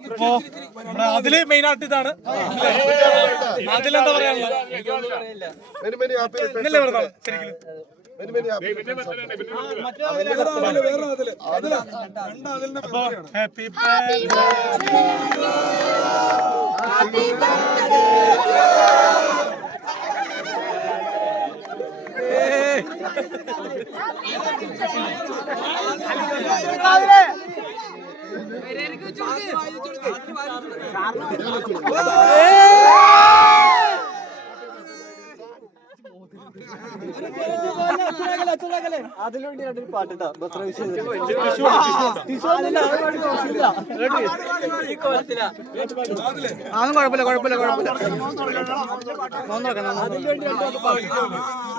ഇപ്പോ അതിൽ മെയിൻ ആയിട്ട് ഇതാണ്. അതിലെന്താ പറയാനുള്ളത് ഇന്നല്ലേ പറഞ്ഞത്. ശരിക്കും Many, many അതിലുണ്ട് പാട്ടിട്ടാ ബർത്ത്ഡേ വിഷയം അതൊന്നും കുഴപ്പമില്ല കുഴപ്പമില്ല കുഴപ്പമില്ല